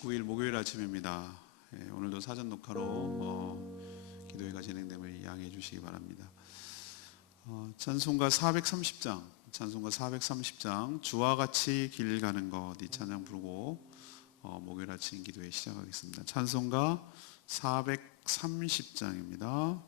19일 목요일 아침입니다. 오늘도 사전 녹화로 기도회가 진행됨을 양해해 주시기 바랍니다. 찬송가 430장 주와 같이 길 가는 것 이 찬양 부르고 목요일 아침 기도회 시작하겠습니다. 찬송가 430장입니다.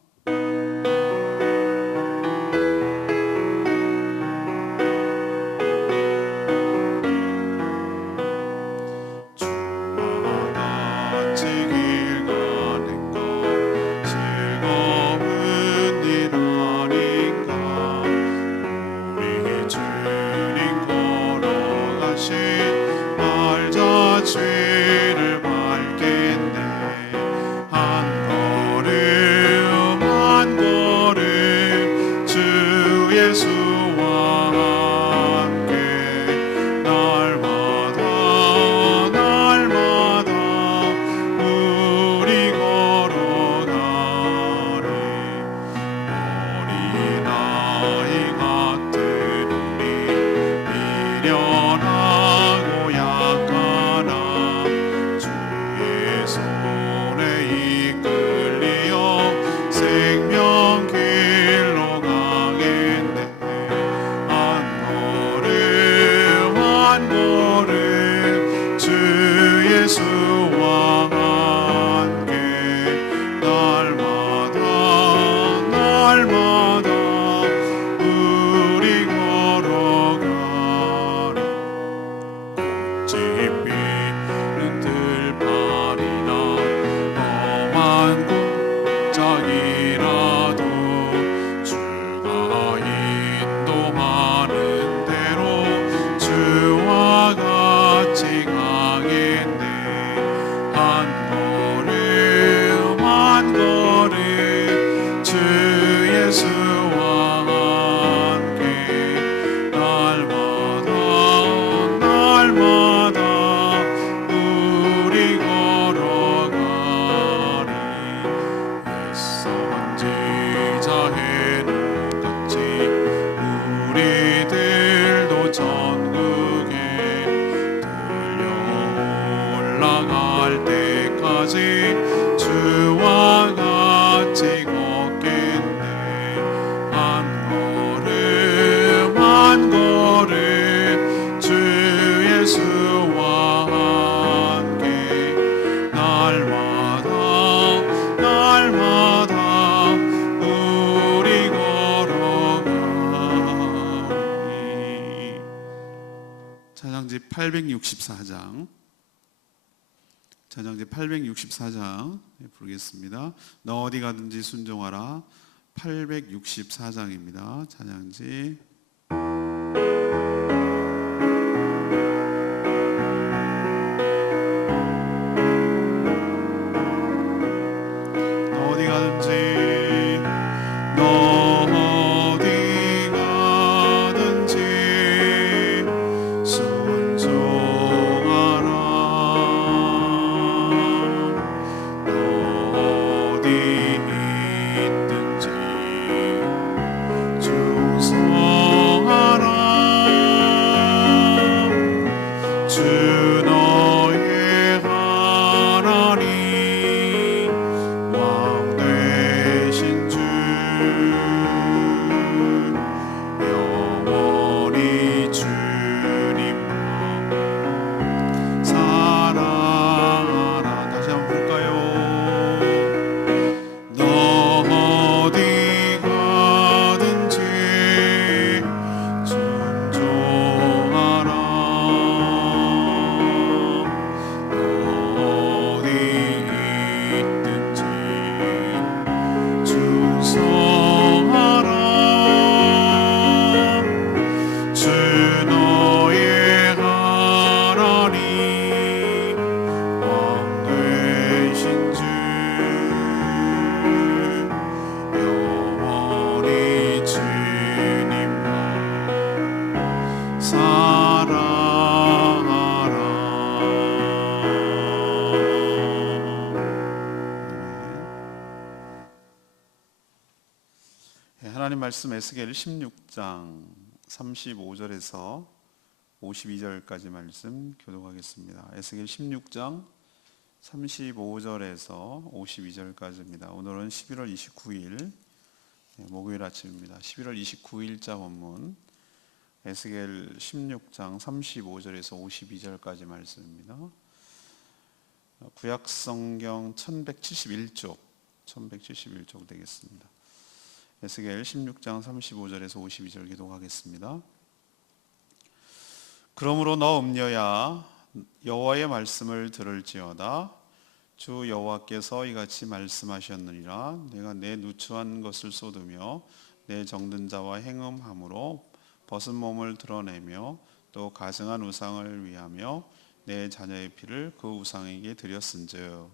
찬양지 864장 부르겠습니다. 너 어디 가든지 순종하라. 864장입니다. 찬양지 너 어디 가든지 하나님 말씀 에스겔 16장 35절에서 52절까지 말씀 교독하겠습니다. 에스겔 16장 35절에서 52절까지입니다. 오늘은 11월 29일 목요일 아침입니다. 11월 29일자 본문 에스겔 16장 35절에서 52절까지 말씀입니다. 구약 성경 1171쪽 되겠습니다. 에스겔 16장 35절에서 52절 기도하겠습니다. 그러므로 너 음녀야 여호와의 말씀을 들을지어다. 주 여호와께서 이같이 말씀하셨느니라. 내가 내 누추한 것을 쏟으며 내 정든 자와 행음함으로 벗은 몸을 드러내며 또 가증한 우상을 위하며 내 자녀의 피를 그 우상에게 드렸은즉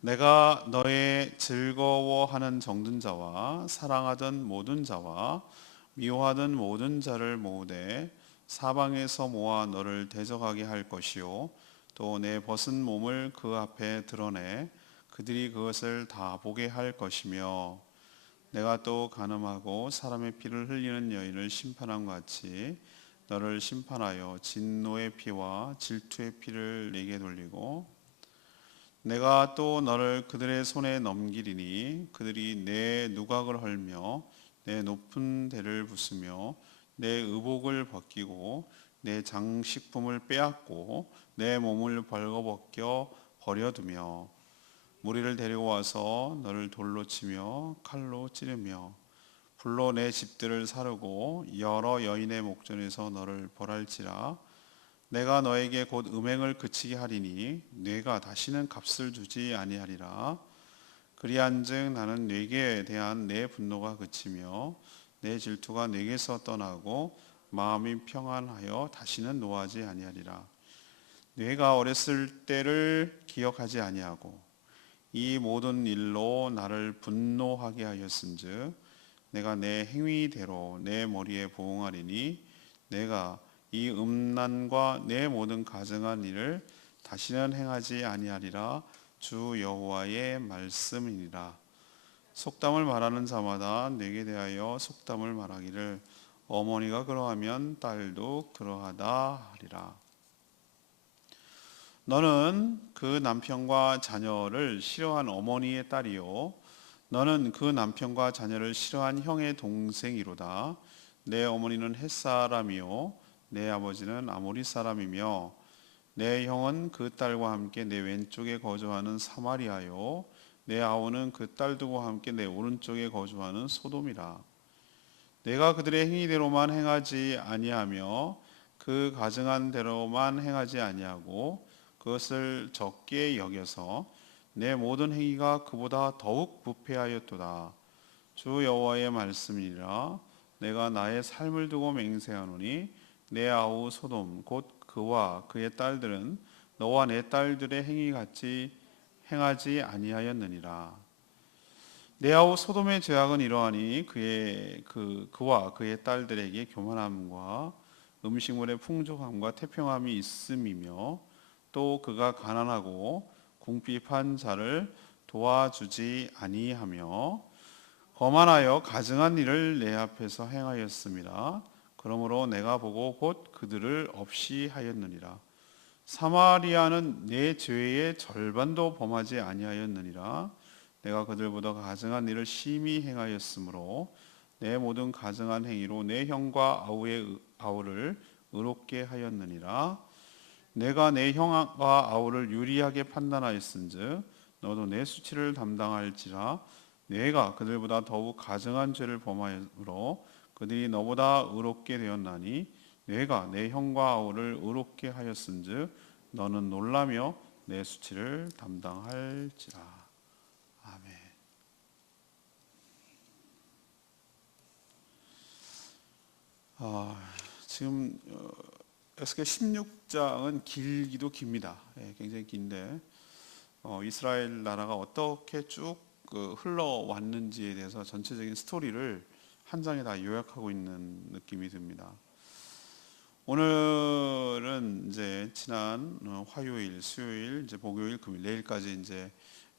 내가 너의 즐거워하는 정든 자와 사랑하던 모든 자와 미워하던 모든 자를 모으되 사방에서 모아 너를 대적하게 할 것이요 또 내 벗은 몸을 그 앞에 드러내 그들이 그것을 다 보게 할 것이며 내가 또 간음하고 사람의 피를 흘리는 여인을 심판한 것 같이 너를 심판하여 진노의 피와 질투의 피를 내게 돌리고 내가 또 너를 그들의 손에 넘기리니 그들이 내 누각을 헐며 내 높은 대를 부수며 내 의복을 벗기고 내 장식품을 빼앗고 내 몸을 벌거벗겨 버려두며 무리를 데리고 와서 너를 돌로 치며 칼로 찌르며 불로 내 집들을 사르고 여러 여인의 목전에서 너를 벌할지라. 내가 너에게 곧 음행을 그치게 하리니 뇌가 다시는 값을 주지 아니하리라. 그리한즉 나는 뇌에 대한 내 분노가 그치며 내 질투가 내게서 떠나고 마음이 평안하여 다시는 노하지 아니하리라. 뇌가 어렸을 때를 기억하지 아니하고 이 모든 일로 나를 분노하게 하였은즉 내가 내 행위대로 내 머리에 보응하리니 내가 이 음란과 내 모든 가증한 일을 다시는 행하지 아니하리라. 주 여호와의 말씀이니라. 속담을 말하는 자마다 내게 대하여 속담을 말하기를 어머니가 그러하면 딸도 그러하다 하리라. 너는 그 남편과 자녀를 싫어한 어머니의 딸이요 너는 그 남편과 자녀를 싫어한 형의 동생이로다. 내 어머니는 헷 사람이요 내 아버지는 아모리 사람이며 내 형은 그 딸과 함께 내 왼쪽에 거주하는 사마리아요 내 아우는 그 딸 두고 함께 내 오른쪽에 거주하는 소돔이라. 내가 그들의 행위대로만 행하지 아니하며 그 가증한 대로만 행하지 아니하고 그것을 적게 여겨서 내 모든 행위가 그보다 더욱 부패하였도다. 주 여호와의 말씀이니라. 내가 나의 삶을 두고 맹세하노니 내 아우 소돔 곧 그와 그의 딸들은 너와 내 딸들의 행위같이 행하지 아니하였느니라. 내 아우 소돔의 죄악은 이러하니 그와 그의 딸들에게 교만함과 음식물의 풍족함과 태평함이 있음이며 또 그가 가난하고 궁핍한 자를 도와주지 아니하며 거만하여 가증한 일을 내 앞에서 행하였습니다. 그러므로 내가 보고 곧 그들을 없이 하였느니라. 사마리아는 내 죄의 절반도 범하지 아니하였느니라. 내가 그들보다 가증한 일을 심히 행하였으므로 내 모든 가증한 행위로 내 형과 아우를 의롭게 하였느니라. 내가 내 형과 아우를 유리하게 판단하였은즉 너도 내 수치를 담당할지라. 내가 그들보다 더욱 가증한 죄를 범하므로 그들이 너보다 의롭게 되었나니 내가 내 형과 아우를 의롭게 하였은즉 너는 놀라며 내 수치를 담당할지라. 아멘. 지금 에스겔 16장은 길기도 깁니다. 굉장히 긴데 이스라엘 나라가 어떻게 쭉 흘러왔는지에 대해서 전체적인 스토리를 한 장에 다 요약하고 있는 느낌이 듭니다. 오늘은 이제 지난 화요일, 수요일, 이제 목요일, 금요일, 내일까지 이제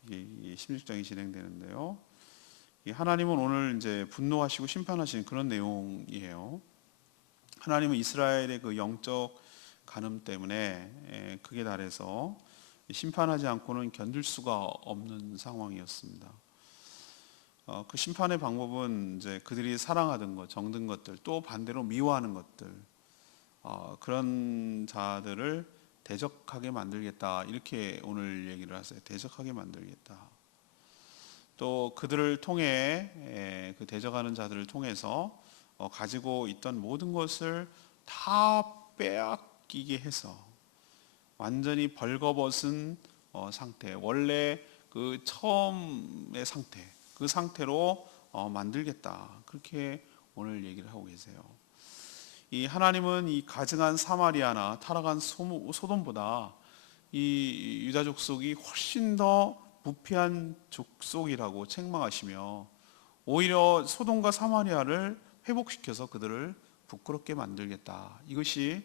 이 16장이 진행되는데요. 하나님은 오늘 이제 분노하시고 심판하시는 그런 내용이에요. 하나님은 이스라엘의 그 영적 간음 때문에 극에 달해서 심판하지 않고는 견딜 수가 없는 상황이었습니다. 그 심판의 방법은 이제 그들이 사랑하던 것, 정든 것들, 또 반대로 미워하는 것들, 그런 자들을 대적하게 만들겠다, 이렇게 오늘 얘기를 하세요. 대적하게 만들겠다. 또 그들을 통해, 그 대적하는 자들을 통해서 가지고 있던 모든 것을 다 빼앗기게 해서 완전히 벌거벗은 상태, 원래 그 처음의 상태, 그 상태로 만들겠다, 그렇게 오늘 얘기를 하고 계세요. 이 하나님은 이 가증한 사마리아나 타락한 소돔보다 이 유다 족속이 훨씬 더 부패한 족속이라고 책망하시며, 오히려 소돔과 사마리아를 회복시켜서 그들을 부끄럽게 만들겠다, 이것이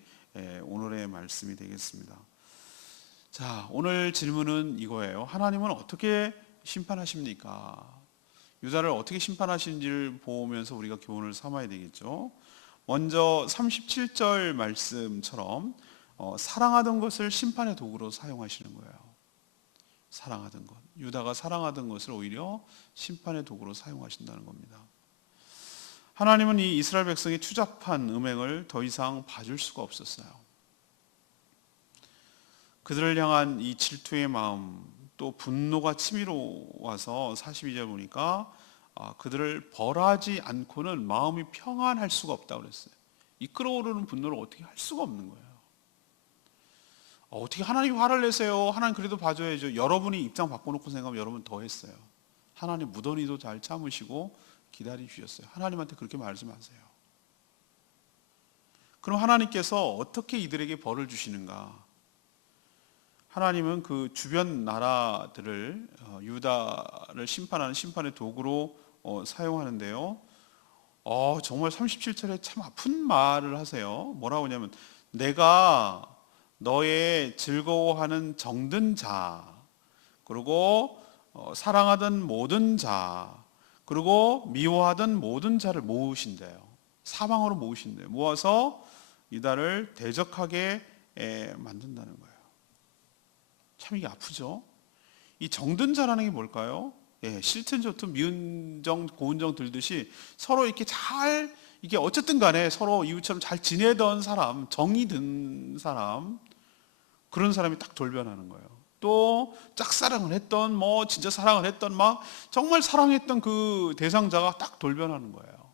오늘의 말씀이 되겠습니다. 자, 오늘 질문은 이거예요. 하나님은 어떻게 심판하십니까? 유다를 어떻게 심판하시는지를 보면서 우리가 교훈을 삼아야 되겠죠. 먼저 37절 말씀처럼 사랑하던 것을 심판의 도구로 사용하시는 거예요. 사랑하던 것, 유다가 사랑하던 것을 오히려 심판의 도구로 사용하신다는 겁니다. 하나님은 이 이스라엘 백성이 추잡한 음행을 더 이상 봐줄 수가 없었어요. 그들을 향한 이 질투의 마음, 또 분노가 치밀어 와서 42절 보니까 그들을 벌하지 않고는 마음이 평안할 수가 없다고 그랬어요. 이 끓어오르는 분노를 어떻게 할 수가 없는 거예요. 어떻게 하나님이 화를 내세요? 하나님 그래도 봐줘야죠. 여러분이 입장 바꿔놓고 생각하면 여러분 더 했어요. 하나님 무던히도 잘 참으시고 기다리셨어요. 하나님한테 그렇게 말씀하세요. 그럼 하나님께서 어떻게 이들에게 벌을 주시는가? 하나님은 그 주변 나라들을 유다를 심판하는 심판의 도구로 사용하는데요. 정말 37절에 참 아픈 말을 하세요. 뭐라고 하냐면, 내가 너의 즐거워하는 정든 자, 그리고 사랑하던 모든 자, 그리고 미워하던 모든 자를 모으신대요. 사방으로 모으신대요. 모아서 유다를 대적하게 만든다는 거예요. 참 이게 아프죠. 이 정든 자라는 게 뭘까요? 싫든 좋든 미운 정 고운 정 들듯이 서로 이렇게 잘, 이게 어쨌든 간에 서로 이웃처럼 잘 지내던 사람, 정이 든 사람, 그런 사람이 딱 돌변하는 거예요. 또 짝사랑을 했던, 뭐 진짜 사랑을 했던, 막 정말 사랑했던 그 대상자가 딱 돌변하는 거예요.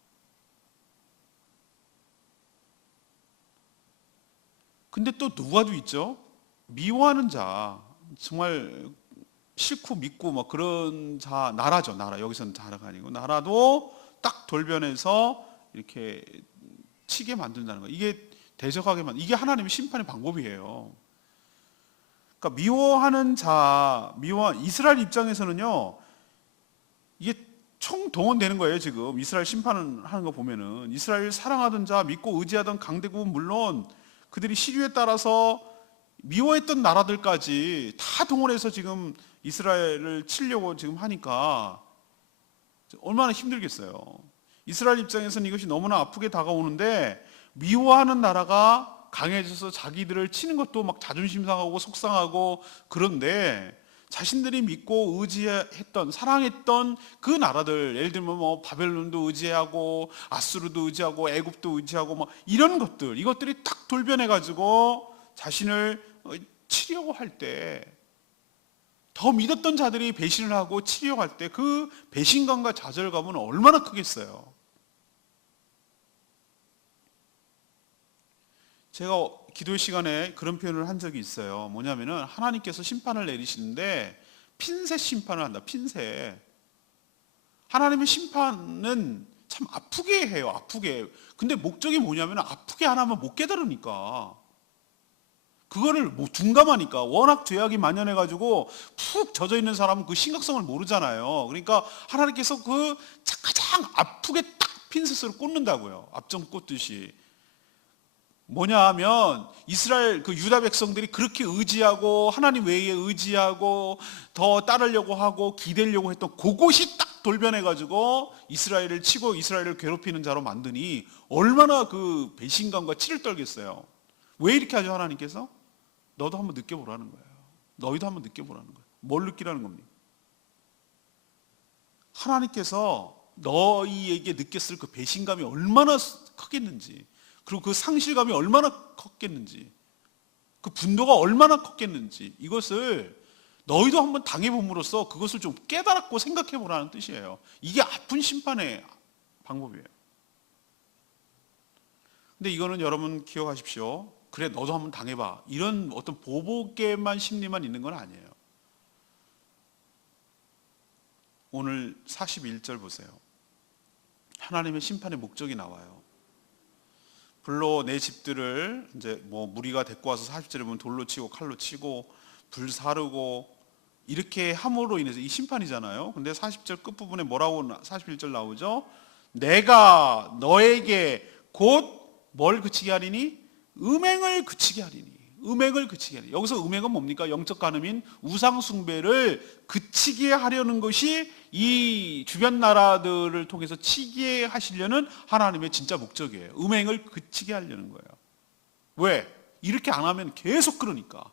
근데 또 누가도 있죠. 미워하는 자, 정말 싫고 믿고 뭐 그런 자, 나라죠. 나라, 여기서는 자라가 아니고 나라도 딱 돌변해서 이렇게 치게 만든다는 거예요. 이게 대적하게 이게 하나님의 심판의 방법이에요. 그러니까 미워하는 자, 이스라엘 입장에서는요, 이게 총동원되는 거예요. 지금 이스라엘 심판을 하는 거 보면은 이스라엘 사랑하던 자, 믿고 의지하던 강대국은 물론 그들이 시류에 따라서 미워했던 나라들까지 다 동원해서 지금 이스라엘을 치려고 지금 하니까 얼마나 힘들겠어요. 이스라엘 입장에서는 이것이 너무나 아프게 다가오는데, 미워하는 나라가 강해져서 자기들을 치는 것도 막 자존심 상하고 속상하고, 그런데 자신들이 믿고 의지했던, 사랑했던 그 나라들, 예를 들면 뭐 바벨론도 의지하고 아수르도 의지하고 애굽도 의지하고 뭐 이런 것들, 이것들이 딱 돌변해 가지고 자신을 치려고 할 때, 더 믿었던 자들이 배신을 하고 치려고 할 때 그 배신감과 좌절감은 얼마나 크겠어요. 제가 기도 시간에 그런 표현을 한 적이 있어요. 뭐냐면은 하나님께서 심판을 내리시는데 핀셋 심판을 한다. 핀셋. 하나님의 심판은 참 아프게 해요. 아프게. 근데 목적이 뭐냐면 아프게 안 하면 못 깨달으니까. 그거를 뭐 둔감하니까. 워낙 죄악이 만연해가지고 푹 젖어있는 사람은 그 심각성을 모르잖아요. 그러니까 하나님께서 그 가장 아프게 딱 핀셋으로 꽂는다고요. 앞정 꽂듯이. 뭐냐 하면 이스라엘 그 유다 백성들이 그렇게 의지하고 하나님 외에 의지하고 더 따르려고 하고 기대려고 했던 그곳이 딱 돌변해가지고 이스라엘을 치고 이스라엘을 괴롭히는 자로 만드니 얼마나 그 배신감과 치를 떨겠어요. 왜 이렇게 하죠? 하나님께서 너도 한번 느껴보라는 거예요. 너희도 한번 느껴보라는 거예요. 뭘 느끼라는 겁니까? 하나님께서 너희에게 느꼈을 그 배신감이 얼마나 크겠는지, 그리고 그 상실감이 얼마나 컸겠는지, 그 분노가 얼마나 컸겠는지, 이것을 너희도 한번 당해봄으로써 그것을 좀 깨달았고 생각해보라는 뜻이에요. 이게 아픈 심판의 방법이에요. 근데 이거는 여러분 기억하십시오. 그래, 너도 한번 당해봐, 이런 어떤 보복에만 심리만 있는 건 아니에요. 오늘 41절 보세요. 하나님의 심판의 목적이 나와요. 불로 내 집들을 이제 뭐 무리가 데리고 와서 40절에 보면 돌로 치고 칼로 치고 불 사르고 이렇게 함으로 인해서 이 심판이잖아요. 근데 40절 끝부분에 뭐라고 41절 나오죠? 내가 너에게 곧 뭘 그치게 하리니? 음행을 그치게 하리니. 음행을 그치게 하리니. 여기서 음행은 뭡니까? 영적 간음인 우상 숭배를 그치게 하려는 것이 이 주변 나라들을 통해서 치게 하시려는 하나님의 진짜 목적이에요. 음행을 그치게 하려는 거예요. 왜? 이렇게 안 하면 계속 그러니까.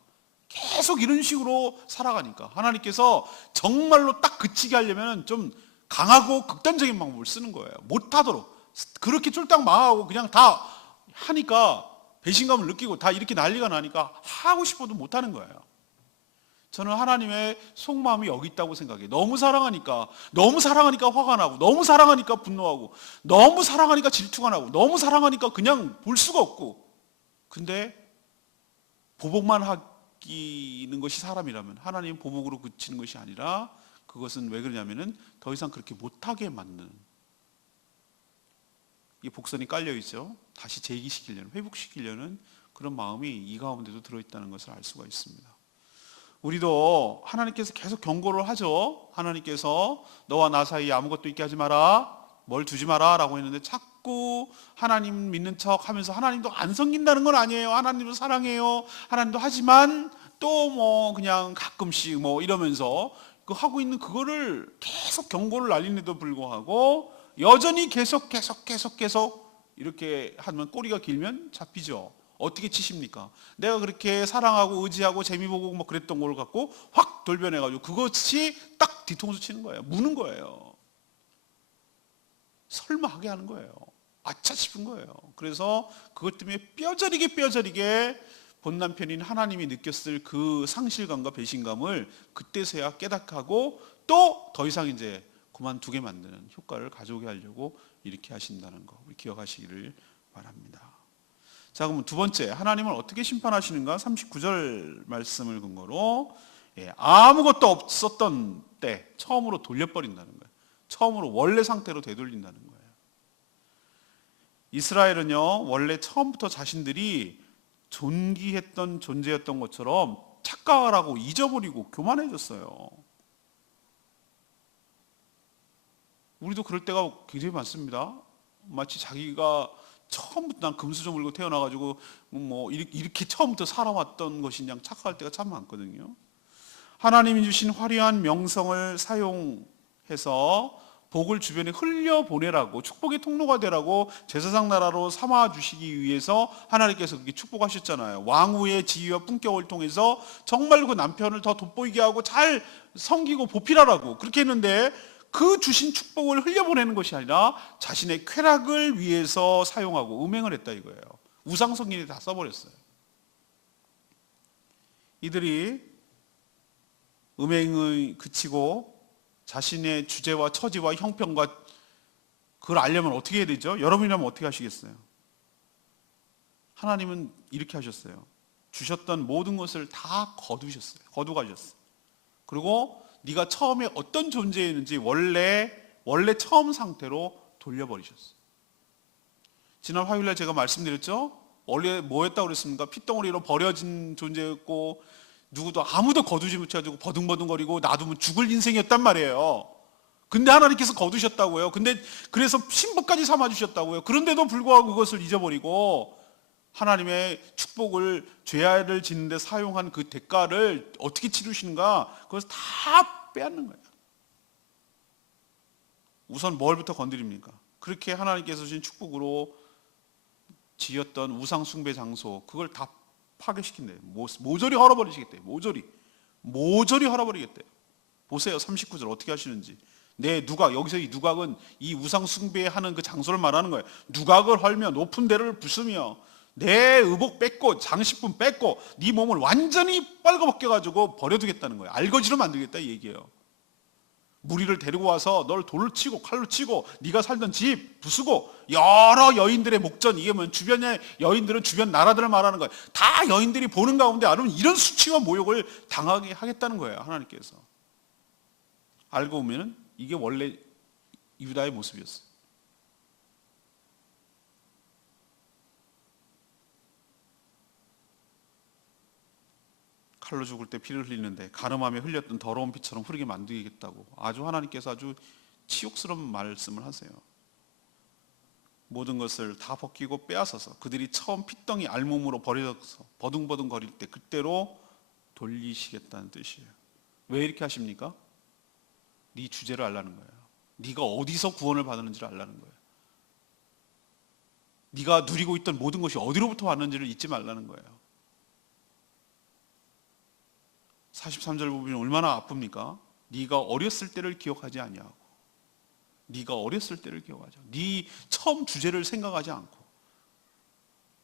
계속 이런 식으로 살아가니까. 하나님께서 정말로 딱 그치게 하려면 좀 강하고 극단적인 방법을 쓰는 거예요. 못하도록. 그렇게 쫄딱 망하고 그냥 다 하니까 배신감을 느끼고 다 이렇게 난리가 나니까 하고 싶어도 못하는 거예요. 저는 하나님의 속마음이 여기 있다고 생각해요. 너무 사랑하니까 화가 나고, 너무 사랑하니까 분노하고, 너무 사랑하니까 질투가 나고, 너무 사랑하니까 그냥 볼 수가 없고. 근데 보복만 하기는 것이 사람이라면 하나님은 보복으로 그치는 것이 아니라 그것은 왜 그러냐면은 더 이상 그렇게 못하게 만드는, 이 복선이 깔려 있죠. 다시 재기시키려는, 회복시키려는 그런 마음이 이 가운데도 들어있다는 것을 알 수가 있습니다. 우리도 하나님께서 계속 경고를 하죠. 하나님께서 너와 나 사이에 아무것도 있게 하지 마라, 뭘 두지 마라 라고 했는데 자꾸 하나님 믿는 척 하면서 하나님도 안 섬긴다는 건 아니에요. 하나님도 사랑해요. 하나님도 하지만 또 뭐 그냥 가끔씩 뭐 이러면서 그 하고 있는 그거를 계속 경고를 날리는데도 불구하고 여전히 계속 이렇게 하면 꼬리가 길면 잡히죠. 어떻게 치십니까? 내가 그렇게 사랑하고 의지하고 재미보고 뭐 그랬던 걸 갖고 확 돌변해가지고 그것이 딱 뒤통수 치는 거예요. 무는 거예요. 설마 하게 하는 거예요. 아차 싶은 거예요. 그래서 그것 때문에 뼈저리게 본 남편인 하나님이 느꼈을 그 상실감과 배신감을 그때서야 깨닫고 또 더 이상 이제 그만두게 만드는 효과를 가져오게 하려고 이렇게 하신다는 거 우리 기억하시기를 바랍니다. 자, 그럼 두 번째, 하나님은 어떻게 심판하시는가? 39절 말씀을 근거로 아무것도 없었던 때 처음으로 돌려버린다는 거예요. 처음으로 원래 상태로 되돌린다는 거예요. 이스라엘은요, 원래 처음부터 자신들이 존귀했던 존재였던 것처럼 착각을 하고 잊어버리고 교만해졌어요. 우리도 그럴 때가 굉장히 많습니다. 마치 자기가 처음부터 난 금수저 물고 태어나가지고 뭐 이렇게 처음부터 살아왔던 것인 양 착각할 때가 참 많거든요. 하나님이 주신 화려한 명성을 사용해서 복을 주변에 흘려보내라고, 축복의 통로가 되라고 제사장 나라로 삼아주시기 위해서 하나님께서 그렇게 축복하셨잖아요. 왕후의 지위와 품격을 통해서 정말 그 남편을 더 돋보이게 하고 잘 섬기고 보필하라고 그렇게 했는데 그 주신 축복을 흘려보내는 것이 아니라 자신의 쾌락을 위해서 사용하고 음행을 했다 이거예요. 우상성인이 다 써버렸어요. 이들이 음행을 그치고 자신의 주제와 처지와 형편과 그걸 알려면 어떻게 해야 되죠? 여러분이라면 어떻게 하시겠어요? 하나님은 이렇게 하셨어요. 주셨던 모든 것을 다 거두셨어요. 거두가셨어요. 그리고 네가 처음에 어떤 존재였는지 원래 처음 상태로 돌려버리셨어요. 지난 화요일날 제가 말씀드렸죠? 원래 뭐였다고 그랬습니까? 핏덩어리로 버려진 존재였고 누구도 아무도 거두지 못해가지고 버둥버둥거리고 놔두면 죽을 인생이었단 말이에요. 근데 하나님께서 거두셨다고요. 근데 그래서 신부까지 삼아주셨다고요. 그런데도 불구하고 그것을 잊어버리고 하나님의 축복을 죄를 짓는 데 사용한 그 대가를 어떻게 치르시는가? 그것을 다 빼앗는 거예요. 우선 뭘부터 건드립니까? 그렇게 하나님께서 주신 축복으로 지었던 우상 숭배 장소 그걸 다 파괴시킨대요. 모조리 헐어버리시겠대요. 모조리 모조리 헐어버리겠대요. 보세요. 39절 어떻게 하시는지. 내 누각, 여기서 이 누각은 이 우상 숭배하는 그 장소를 말하는 거예요. 누각을 헐며 높은 데를 부수며 내 의복 뺏고 장식품 뺏고 네 몸을 완전히 빨가벗겨가지고 버려두겠다는 거예요. 알거지로 만들겠다 이 얘기예요. 무리를 데리고 와서 널 돌로 치고 칼로 치고 네가 살던 집 부수고 여러 여인들의 목전, 이게 뭐 주변의 여인들은 주변 나라들을 말하는 거예요. 다 여인들이 보는 가운데 여러분 이런 수치와 모욕을 당하게 하겠다는 거예요. 하나님께서. 알고 보면 이게 원래 유다의 모습이었어요. 칼로 죽을 때 피를 흘리는데 가늠하며 흘렸던 더러운 피처럼 흐르게 만들겠다고 아주 하나님께서 아주 치욕스러운 말씀을 하세요. 모든 것을 다 벗기고 빼앗아서 그들이 처음 피덩이 알몸으로 버려져서 버둥버둥 거릴 때 그때로 돌리시겠다는 뜻이에요. 왜 이렇게 하십니까? 네 주제를 알라는 거예요. 네가 어디서 구원을 받았는지를 알라는 거예요. 네가 누리고 있던 모든 것이 어디로부터 왔는지를 잊지 말라는 거예요. 43절 보면 얼마나 아픕니까? 네가 어렸을 때를 기억하지 아니하고, 네가 어렸을 때를 기억하지 않고, 네 처음 주제를 생각하지 않고,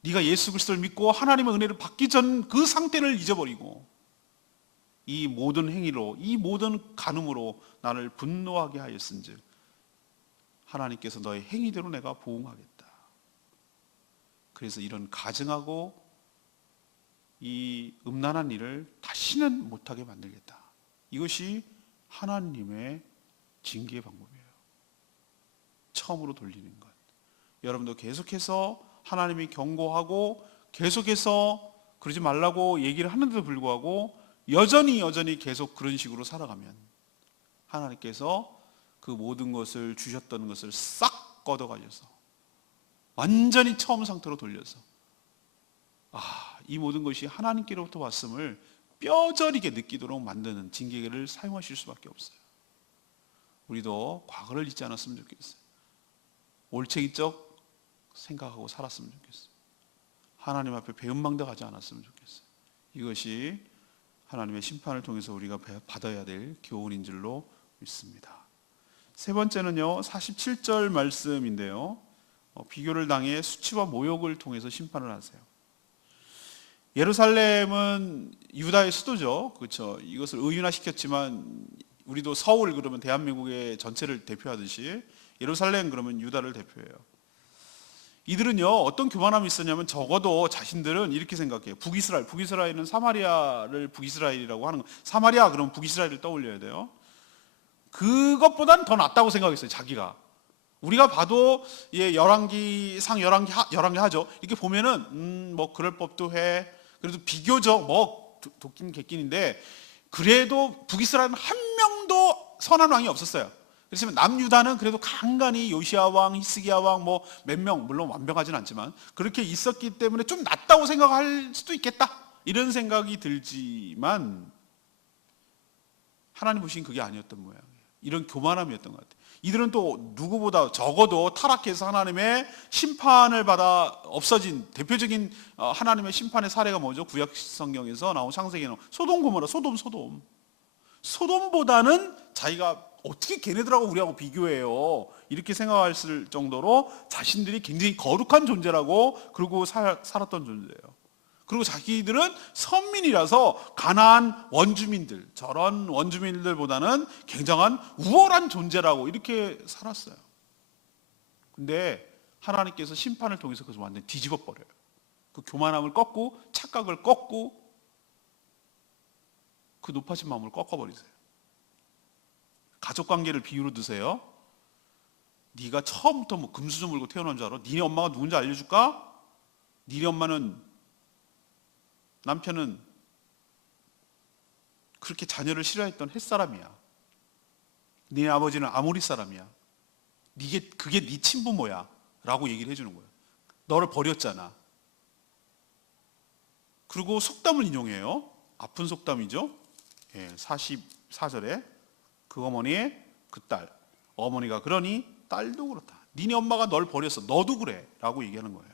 네가 예수 그리스도를 믿고 하나님의 은혜를 받기 전 그 상태를 잊어버리고 이 모든 행위로, 이 모든 간음으로 나를 분노하게 하였은즉 하나님께서 너의 행위대로 내가 보응하겠다. 그래서 이런 가증하고 이 음란한 일을 다시는 못하게 만들겠다. 이것이 하나님의 징계의 방법이에요. 처음으로 돌리는 것. 여러분도 계속해서 하나님이 경고하고 계속해서 그러지 말라고 얘기를 하는데도 불구하고 여전히 계속 그런 식으로 살아가면 하나님께서 그 모든 것을 주셨던 것을 싹 걷어가셔서 완전히 처음 상태로 돌려서 이 모든 것이 하나님께로부터 왔음을 뼈저리게 느끼도록 만드는 징계를 사용하실 수밖에 없어요. 우리도 과거를 잊지 않았으면 좋겠어요. 올챙이적 생각하고 살았으면 좋겠어요. 하나님 앞에 배은망덕 하지 않았으면 좋겠어요. 이것이 하나님의 심판을 통해서 우리가 받아야 될 교훈인 줄로 믿습니다. 세 번째는요, 47절 말씀인데요, 비교를 당해 수치와 모욕을 통해서 심판을 하세요. 예루살렘은 유다의 수도죠. 그렇죠. 이것을 의인화시켰지만 우리도 서울 그러면 대한민국의 전체를 대표하듯이 예루살렘 그러면 유다를 대표해요. 이들은요 어떤 교만함이 있었냐면 적어도 자신들은 이렇게 생각해요. 북이스라엘은 사마리아를 북이스라엘이라고 하는 거. 사마리아 그러면 북이스라엘을 떠올려야 돼요. 그것보다는 더 낫다고 생각했어요. 자기가. 우리가 봐도 열왕기상 열왕기 하죠. 이렇게 보면은 뭐 그럴 법도 해. 그래도 비교적 뭐 도끼는 객긴인데 그래도 북이스라엘은 한 명도 선한 왕이 없었어요. 그래서 남유다는 그래도 간간히 요시야 왕, 히스기야 왕 뭐 몇 명, 물론 완벽하진 않지만 그렇게 있었기 때문에 좀 낫다고 생각할 수도 있겠다 이런 생각이 들지만 하나님 보신 그게 아니었던 모양이에요. 이런 교만함이었던 것 같아요. 이들은 또 누구보다 적어도 타락해서 하나님의 심판을 받아 없어진 대표적인 하나님의 심판의 사례가 뭐죠? 구약 성경에서 나온 창세기에 나온 소돔 고모라, 소돔보다는 자기가 어떻게 걔네들하고 우리하고 비교해요? 이렇게 생각할 정도로 자신들이 굉장히 거룩한 존재라고 그러고 살았던 존재예요. 그리고 자기들은 선민이라서 가나안 원주민들, 저런 원주민들보다는 굉장한 우월한 존재라고 이렇게 살았어요. 근데 하나님께서 심판을 통해서 그것을 완전히 뒤집어 버려요. 그 교만함을 꺾고 착각을 꺾고 그 높아진 마음을 꺾어버리세요. 가족관계를 비유로 드세요. 네가 처음부터 뭐 금수저 물고 태어난 줄 알아? 니네 엄마가 누군지 알려줄까? 니네 엄마는 남편은 그렇게 자녀를 싫어했던 햇사람이야. 네 아버지는 아모리 사람이야. 그게 네 친부모야 라고 얘기를 해주는 거예요. 너를 버렸잖아. 그리고 속담을 인용해요. 아픈 속담이죠. 44절에 그 어머니의 그 딸, 어머니가 그러니 딸도 그렇다. 니네 엄마가 널 버렸어. 너도 그래 라고 얘기하는 거예요.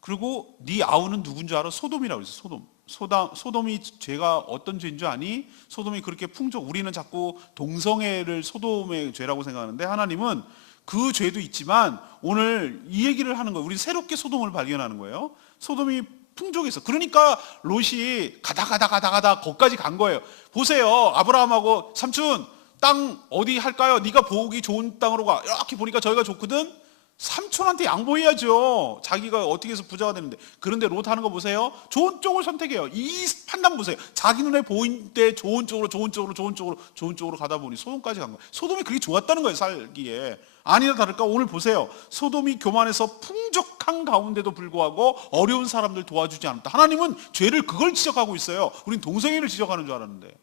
그리고 네 아우는 누군지 알아? 소돔이라고 그랬어. 소돔. 소돔이 죄가 어떤 죄인 줄 아니? 소돔이 그렇게 우리는 자꾸 동성애를 소돔의 죄라고 생각하는데 하나님은 그 죄도 있지만 오늘 이 얘기를 하는 거예요. 우리 새롭게 소돔을 발견하는 거예요. 소돔이 풍족했어. 그러니까 롯이 가다 거기까지 간 거예요. 보세요. 아브라함하고 삼촌 땅 어디 할까요? 네가 보기 좋은 땅으로 가. 이렇게 보니까 저희가 좋거든. 삼촌한테 양보해야죠. 자기가 어떻게 해서 부자가 되는데. 그런데 롯 하는 거 보세요. 좋은 쪽을 선택해요. 이 판단 보세요. 자기 눈에 보인 때 좋은 쪽으로 가다 보니 소돔까지 간 거예요. 소돔이 그렇게 좋았다는 거예요, 살기에. 아니나 다를까 오늘 보세요. 소돔이 교만해서 풍족한 가운데도 불구하고 어려운 사람들 도와주지 않았다. 하나님은 죄를 그걸 지적하고 있어요. 우린 동성애를 지적하는 줄 알았는데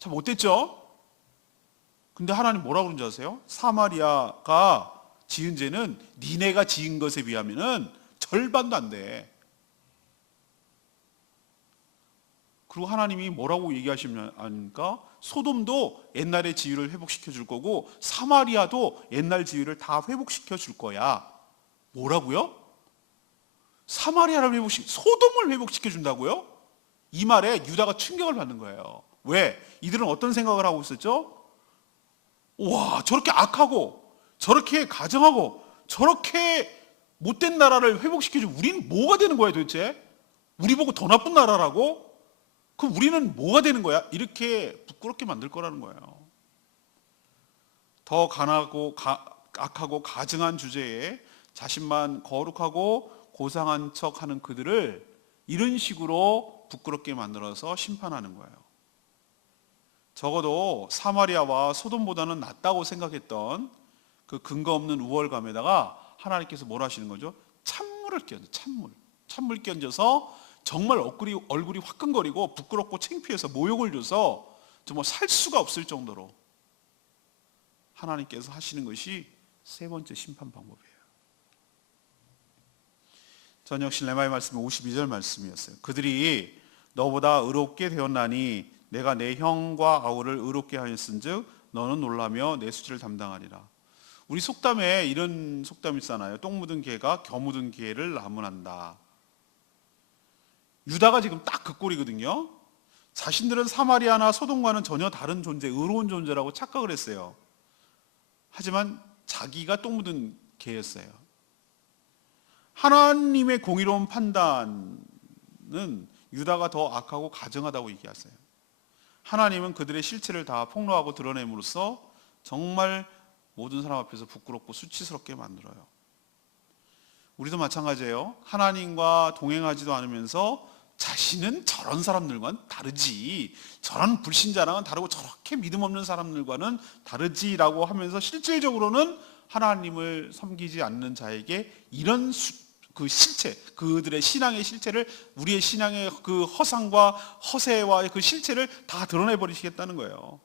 참 못됐죠? 근데 하나님 뭐라고 그러는지 아세요? 사마리아가 지은 죄는 니네가 지은 것에 비하면은 절반도 안 돼. 그리고 하나님이 뭐라고 얘기하시니까 소돔도 옛날의 지위를 회복시켜 줄 거고 사마리아도 옛날 지위를 다 회복시켜 줄 거야. 뭐라고요? 사마리아를 소돔을 회복시켜 준다고요? 이 말에 유다가 충격을 받는 거예요. 왜? 이들은 어떤 생각을 하고 있었죠? 와, 저렇게 악하고 저렇게 가정하고 저렇게 못된 나라를 회복시켜주면 우리는 뭐가 되는 거야 도대체? 우리 보고 더 나쁜 나라라고? 그럼 우리는 뭐가 되는 거야? 이렇게 부끄럽게 만들 거라는 거예요. 더 가난하고 악하고 가증한 주제에 자신만 거룩하고 고상한 척하는 그들을 이런 식으로 부끄럽게 만들어서 심판하는 거예요. 적어도 사마리아와 소돔보다는 낫다고 생각했던 그 근거 없는 우월감에다가 하나님께서 뭘 하시는 거죠? 찬물을 끼얹어, 찬물 끼얹어서 정말 얼굴이 화끈거리고 부끄럽고 창피해서 모욕을 줘서 정말 살 수가 없을 정도로 하나님께서 하시는 것이 세 번째 심판 방법이에요. 저녁 실레마의 말씀은 52절 말씀이었어요. 그들이 너보다 의롭게 되었나니 내가 내 형과 아우를 의롭게 하였은즉 너는 놀라며 내 수치를 담당하리라. 우리 속담에 이런 속담이 있잖아요. 똥 묻은 개가 겨 묻은 개를 나무난다. 유다가 지금 딱 그 꼴이거든요. 자신들은 사마리아나 소돔과는 전혀 다른 존재, 의로운 존재라고 착각을 했어요. 하지만 자기가 똥 묻은 개였어요. 하나님의 공의로운 판단은 유다가 더 악하고 가증하다고 얘기하세요. 하나님은 그들의 실체를 다 폭로하고 드러냄으로써 정말 모든 사람 앞에서 부끄럽고 수치스럽게 만들어요. 우리도 마찬가지예요. 하나님과 동행하지도 않으면서 자신은 저런 사람들과는 다르지, 저런 불신자랑은 다르고 저렇게 믿음 없는 사람들과는 다르지라고 하면서 실질적으로는 하나님을 섬기지 않는 자에게 이런 그 실체, 그들의 신앙의 실체를, 우리의 신앙의 그 허상과 허세와 그 실체를 다 드러내버리시겠다는 거예요.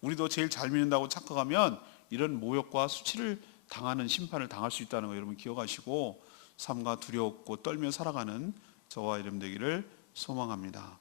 우리도 제일 잘 믿는다고 착각하면 이런 모욕과 수치를 당하는 심판을 당할 수 있다는 거 여러분 기억하시고 삶과 두렵고 떨며 살아가는 저와 여러분 되기를 소망합니다.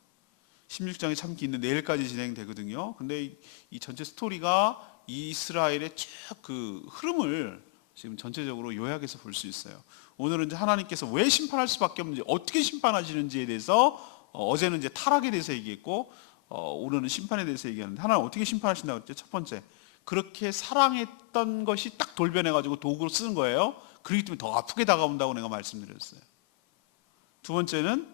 16장이 참 긴데 내일까지 진행되거든요. 근데 이 전체 스토리가 이스라엘의 쭉 그 흐름을 지금 전체적으로 요약해서 볼 수 있어요. 오늘은 이제 하나님께서 왜 심판할 수밖에 없는지, 어떻게 심판하시는지에 대해서 어제는 이제 타락에 대해서 얘기했고 오늘은 심판에 대해서 얘기하는데, 하나님 어떻게 심판하신다고 했죠? 첫 번째, 그렇게 사랑했던 것이 딱 돌변해가지고 도구로 쓰는 거예요. 그렇기 때문에 더 아프게 다가온다고 내가 말씀드렸어요. 두 번째는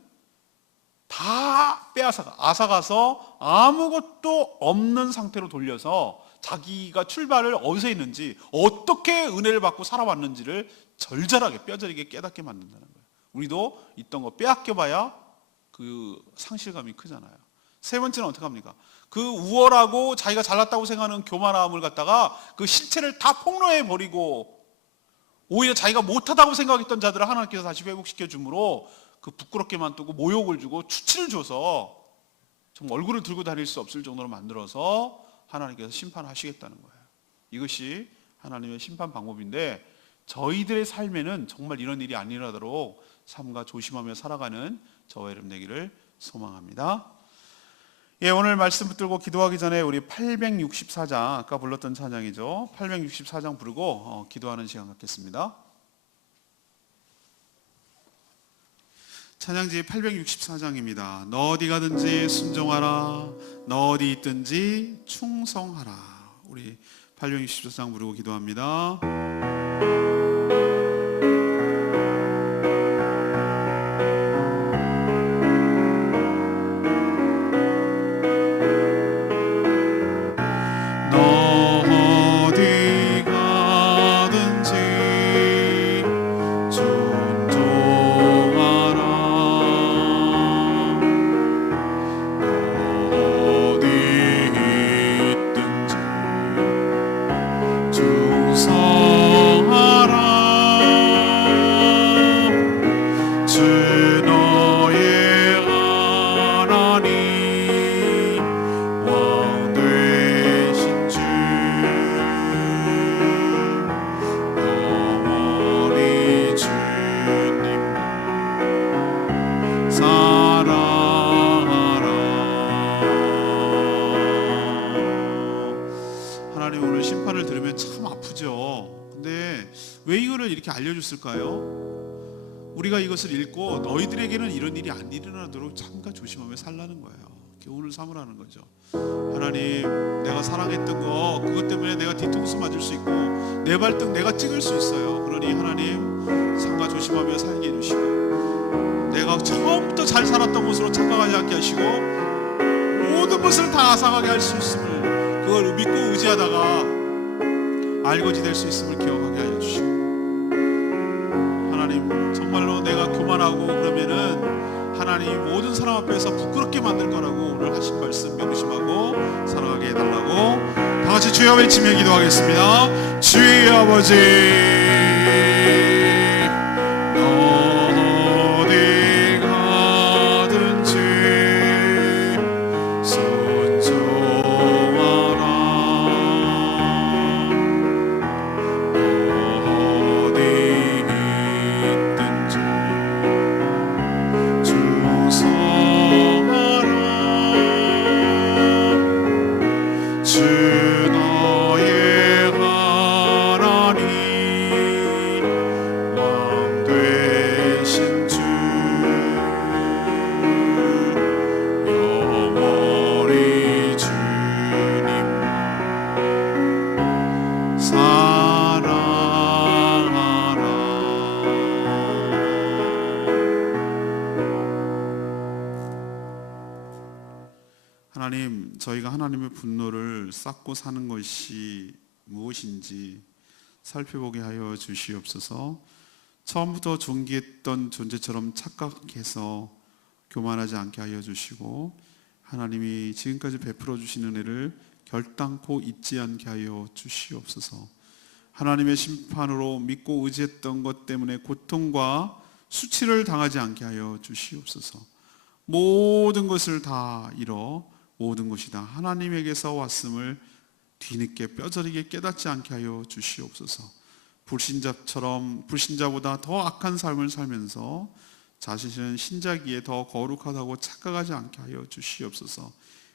다 앗아가서 아무것도 없는 상태로 돌려서 자기가 출발을 어디서 했는지, 어떻게 은혜를 받고 살아왔는지를 절절하게 뼈저리게 깨닫게 만든다는 거예요. 우리도 있던 거 빼앗겨봐야 그 상실감이 크잖아요. 세 번째는 어떻게 합니까? 그 우월하고 자기가 잘났다고 생각하는 교만함을 갖다가 그 실체를 다 폭로해버리고 오히려 자기가 못하다고 생각했던 자들을 하나님께서 다시 회복시켜 주므로 그 부끄럽게만 두고 모욕을 주고 추치를 줘서 정말 얼굴을 들고 다닐 수 없을 정도로 만들어서 하나님께서 심판하시겠다는 거예요. 이것이 하나님의 심판 방법인데, 저희들의 삶에는 정말 이런 일이 안 일어나도록 삶과 조심하며 살아가는 저와 여러분 되기를 소망합니다. 예, 오늘 말씀 붙들고 기도하기 전에 우리 864장, 아까 불렀던 찬양이죠. 864장 부르고 기도하는 시간 갖겠습니다. 찬양지 864장입니다. 너 어디 가든지 순종하라, 너 어디 있든지 충성하라. 우리 864장 부르고 기도합니다. 하나님 오늘 심판을 들으면 참 아프죠. 근데 왜 이거를 이렇게 알려줬을까요? 우리가 이것을 읽고 너희들에게는 이런 일이 안 일어나도록 잠깐 조심하며 살라는 거예요. 교훈을 삼으라는 거죠. 하나님, 내가 사랑했던 거 그것 때문에 내가 뒤통수 맞을 수 있고 내 발등 내가 찍을 수 있어요. 그러니 하나님 삼가 조심하며 살게 해주시고 내가 처음부터 잘 살았던 곳으로 착각하지 않게 하시고 모든 것을 다 아상하게 할 수 있음을 그걸 믿고 의지하다가 알거지 될 수 있음을 기억하게 하여 주시고 하나님 정말로 내가 교만하고 그러면은 하나님이 모든 사람 앞에서 부끄럽게 만들 거라고 오늘 하신 말씀 명심하고 살아가게 해달라고 다 같이 주여 외치며 기도하겠습니다. 주의 아버지 어디 가든지 하나님, 저희가 하나님의 분노를 쌓고 사는 것이 무엇인지 살펴보게 하여 주시옵소서. 처음부터 존귀했던 존재처럼 착각해서 교만하지 않게 하여 주시고 하나님이 지금까지 베풀어 주신 은혜를 결단코 잊지 않게 하여 주시옵소서. 하나님의 심판으로 믿고 의지했던 것 때문에 고통과 수치를 당하지 않게 하여 주시옵소서. 모든 것을 다 잃어 모든 것이 다 하나님에게서 왔음을 뒤늦게 뼈저리게 깨닫지 않게 하여 주시옵소서. 불신자보다 더 악한 삶을 살면서 자신은 신자기에 더 거룩하다고 착각하지 않게 하여 주시옵소서.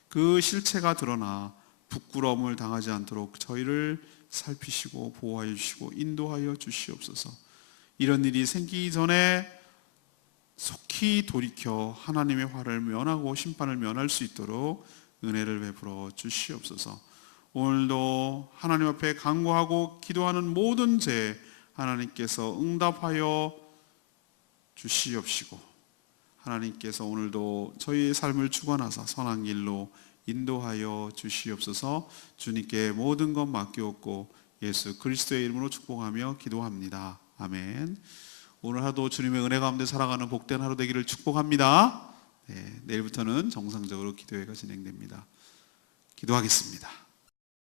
그 실체가 드러나 부끄러움을 당하지 않도록 저희를 살피시고 보호하여 주시고 인도하여 주시옵소서. 이런 일이 생기기 전에 속히 돌이켜 하나님의 화를 면하고 심판을 면할 수 있도록 은혜를 베풀어 주시옵소서. 오늘도 하나님 앞에 간구하고 기도하는 모든 죄 하나님께서 응답하여 주시옵시고 하나님께서 오늘도 저희의 삶을 주관하사 선한 길로 인도하여 주시옵소서. 주님께 모든 것 맡기옵고 예수 그리스도의 이름으로 축복하며 기도합니다. 아멘. 오늘 하루도 주님의 은혜 가운데 살아가는 복된 하루 되기를 축복합니다. 내일부터는 정상적으로 기도회가 진행됩니다. 기도하겠습니다.